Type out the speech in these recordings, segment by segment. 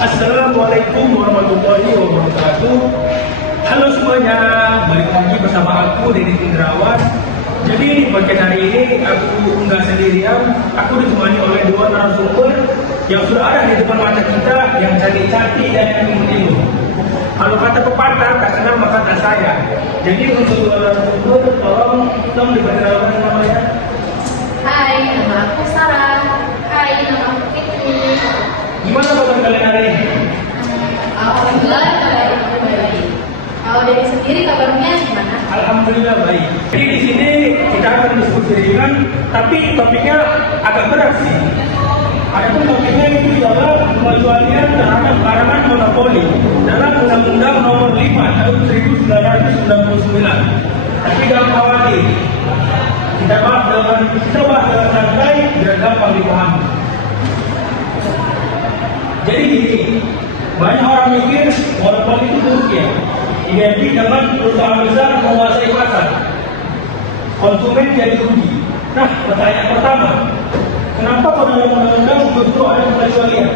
Assalamualaikum warahmatullahi wabarakatuh. Halo semuanya, balik lagi bersama aku Deddy Indrawan. Jadi podcast hari ini aku nggak sendirian, aku ditemani oleh dua narasumber yang sudah ada di depan mata kita, yang cantik-cantik dan yang imut-imut. Kalau kata pepatah, tak kenal maka tak sayang. Jadi untuk dua narasumber, tolong diperkenalkan namanya. Hai, nama aku Sarah. Hai, nama aku Fitri. Gimana kabar kalian hari ini? Alhamdulillah baik. Kalau dari sendiri kabarnya gimana? Alhamdulillah baik. Jadi di sini kita akan diskusi ringan, tapi topiknya agak berat sih. Adapun topiknya itu adalah pengecualian terhadap larangan monopoli dalam Undang-Undang Nomor 5 Tahun 1999. Tapi jangan khawatir, kita bahas dengan santai dan gampang dipahami. Jadi gini, banyak orang mikir monopoli itu buruk ya. Identik dengan perusahaan besar menguasai pasar, konsumen jadi rugi. Nah, pertanyaan pertama, kenapa pada undang-undang justru ada pengecualian?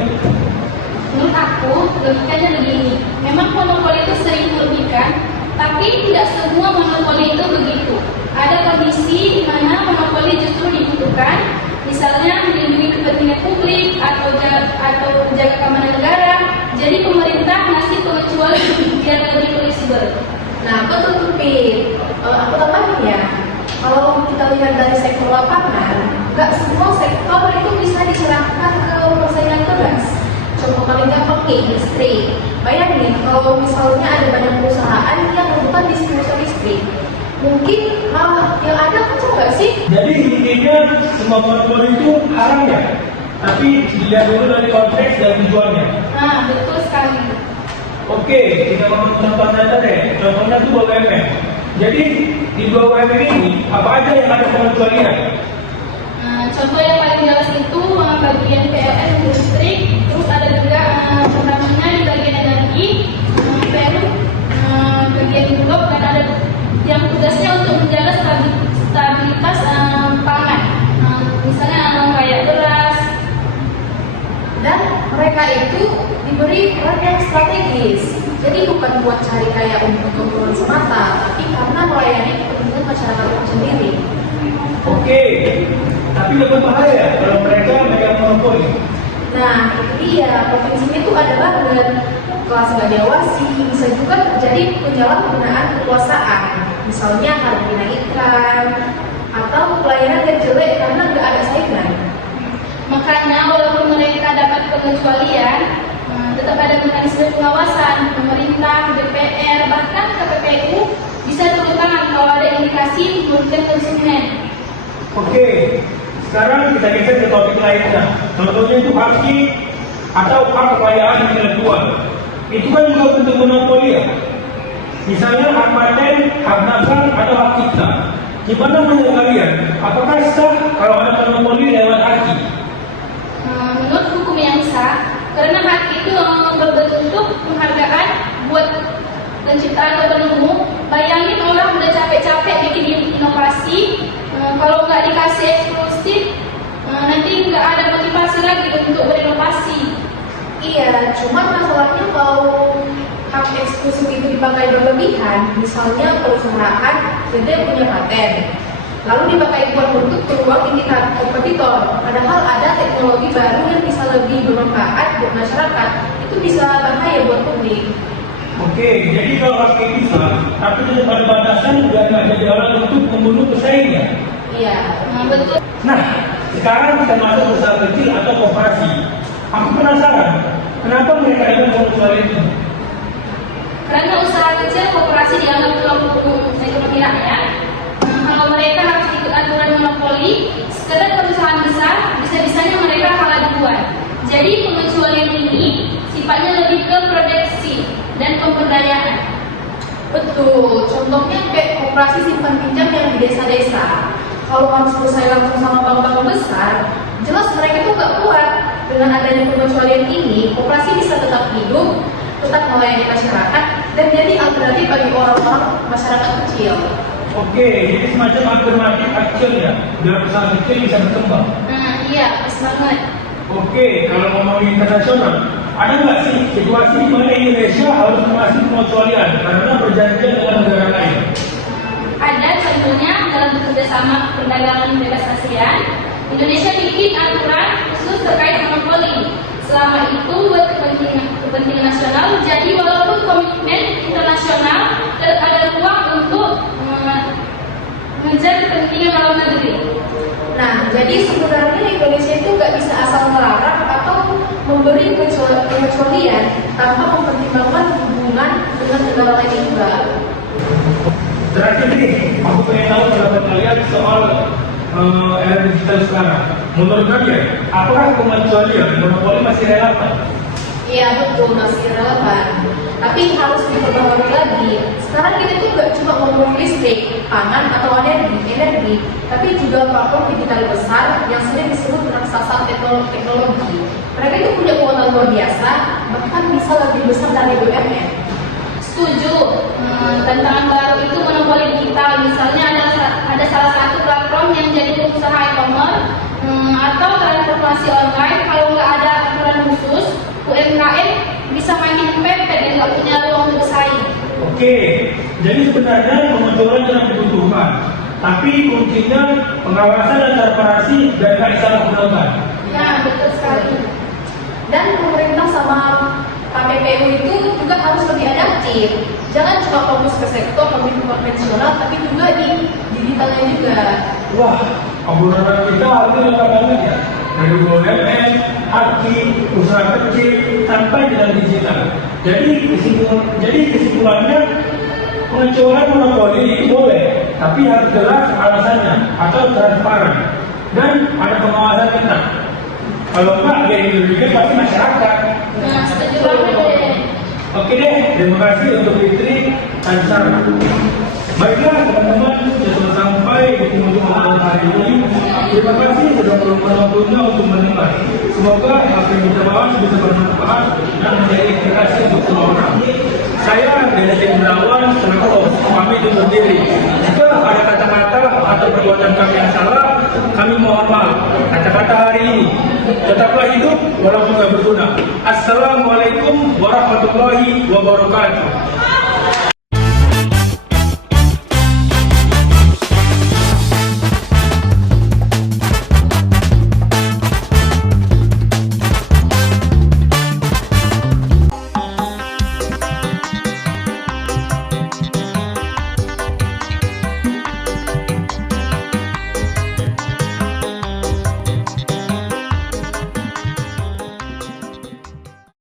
Menurut aku, logikanya begini. Memang monopoli itu sering merugikan, tapi tidak semua monopoli itu begitu. Ada kondisi di mana monopoli justru dibutuhkan, misalnya melindungi kepentingan publik atau menjaga keamanan negara. Jadi pemerintah ngasih pengecualian biar lebih fleksibel. Nah, betul Pip. Aku tambahin ya. Kalau kita lihat dari sektor lapangan, nggak semua sektor itu bisa diserahkan ke persaingan keras. Contoh paling gampang nih, listrik. Bayangin kalau misalnya ada banyak perusahaan yang membutuhkan distribusi listrik, mungkin yang ada kacau nggak sih? Jadi intinya semua monopoli itu haram ya, tapi dilihat dulu dari konteks dan tujuannya. Nah, betul sekali. Oke, kita ngomong contohnya aja deh. Contohnya itu BUMN. Jadi di BUMN ini apa aja yang ada pengecualian? Contoh yang paling jelas itu bagian PLN listrik, terus ada juga Pertamina di bagian energi, PLN bagian bulog, dan ada yang tugasnya untuk menjaga stabilitas pangan, misalnya kayak beras. Dan mereka itu diberi peran yang strategis. Jadi bukan buat cari kaya untuk keuntungan semata, tapi karena melayani kepentingan masyarakat itu sendiri. Oke, tapi lebih bahaya kalau mereka megang monopoli. Nah, itu dia. Provinsi itu ada banget. Kelas nggak diawasi, bisa juga terjadi penyalahgunaan kekuasaan. Misalnya karantina iklan, atau pelayanan yang jelek karena nggak ada saingan. Makanya walaupun mereka dapat pengecualian, tetap ada mekanisme pengawasan. Pemerintah, DPR, bahkan KPPU bisa turun tangan kalau ada indikasi merugikan konsumen. Oke, sekarang kita geser ke topik lainnya. Contohnya itu haki atau hak kekayaan intelektual. Itu kan juga bentuk monopoli ya. Misalnya hak paten, hak dagang, atau hak cipta. Gimana menurut kalian? Apakah sah kalau ada monopoli lewat haki? Menurut hukum yang sah, karena hak itu berbentuk penghargaan buat pencipta atau penemu. Bayangin orang udah capek-capek bikin inovasi, kalau nggak dikasih eksklusif, nanti nggak ada motivasi lagi untuk berinovasi. Iya, cuman masalahnya kalau hak eksklusif itu dipakai berlebihan, misalnya perusahaan gede punya paten, lalu dipakai buat untuk peluang kompetitor, padahal ada teknologi baru yang bisa lebih bermanfaat buat masyarakat, itu bisa bahaya buat publik. Oke, jadi kalau hak itu sah, tapi tetap ada batasan dan ada jalan untuk membunuh pesaingnya. Iya, Betul. Nah, sekarang kita masuk usaha kecil atau koperasi. Aku penasaran, kenapa mereka ada pengecualian itu? Karena usaha kecil koperasi dianggap kelompok ekonomi rakyat. Kalau mereka harus ikut aturan monopoli, sekedar perusahaan besar, bisa-bisanya mereka kalah duluan. Jadi pengecualian ini sifatnya lebih ke proteksi dan pemberdayaan. betul. Contohnya kayak koperasi simpan pinjam yang di desa-desa. Kalau harus bersaing langsung sama bank-bank besar, jelas mereka tuh nggak kuat. Dengan adanya pengecualian ini, koperasi bisa tetap hidup, tetap melayani masyarakat, dan jadi alternatif bagi orang-orang masyarakat kecil. Oke, jadi semacam alternatif action ya, biar usaha kecil bisa berkembang. Iya, pas banget. Oke, kalau ngomongin internasional, ada nggak sih situasi di mana Indonesia harus mengasih pengecualian karena perjanjian dengan negara lain? Ada, contohnya dalam kerjasama perdagangan bebas ASEAN, Indonesia bikin aturan khusus terkait monopoli. Selama itu buat kepentingan nasional, jadi walaupun komitmen internasional ada ruang untuk mengejar kepentingan dalam negeri. Nah, jadi sebenarnya Indonesia itu nggak bisa asal melarang atau memberi pengecualian tanpa mempertimbangkan hubungan dengan negara lain juga. Terakhir nih, aku pengen tahu pendapat kalian soal era digital sekarang. Menurut kalian, apakah pengecualian monopoli masih relevan? Iya betul, masih relevan. Tapi harus diperbaharui lagi. Sekarang kita tuh nggak cuma ngomong listrik, pangan atau energi, tapi juga platform digital besar yang sering disebut raksasa teknologi. Mereka itu punya kuota luar biasa, bahkan bisa lebih besar dari BUMN. Setuju. Tantangan baru itu monopoli digital. Misalnya ada salah satu platform yang jadi pengusaha e-commerce atau transportasi online. Kalau nggak ada aturan khusus, UMKM bisa makin pempek dan nggak punya ruang untuk bersaing. Oke, jadi sebenarnya pengecualian yang dibutuhkan, tapi kuncinya pengawasan dan transparansi dan nggak disalahgunakan. Ya betul sekali. Dan pemerintah sama KPPU itu juga harus lebih adaptif. Jangan cuma fokus ke sektor konvensional, tapi juga di digitalnya juga. Wah, obrolan kita hari ini lengkap banget ya. Dari BUMN, haki, usaha kecil, sampai dengan digital. Jadi kesimpulannya, pengecualian monopoli itu boleh, tapi harus jelas alasannya atau transparan dan ada pengawasan ketat. Kalau enggak, yang dirugikan pasti masyarakat. Nah, setuju banget deh. Oke deh, terima kasih untuk Fitri dan Sarah. Baiklah teman-teman, sudah sampai di penghujung obrolan hari ini. Terima kasih sudah meluangkan waktunya untuk mendengar. Semoga apa yang kita bahas bisa bermanfaat dan menjadi inspirasi untuk semua orang. Saya Dennis Indrawan, selaku host, kami undur diri. Jika ada kata-kata atau perbuatan kami yang salah, kami mohon maaf. Kata-kata hari ini tetaplah hidup walaupun tidak berguna. Assalamualaikum warahmatullahi wabarakatuh.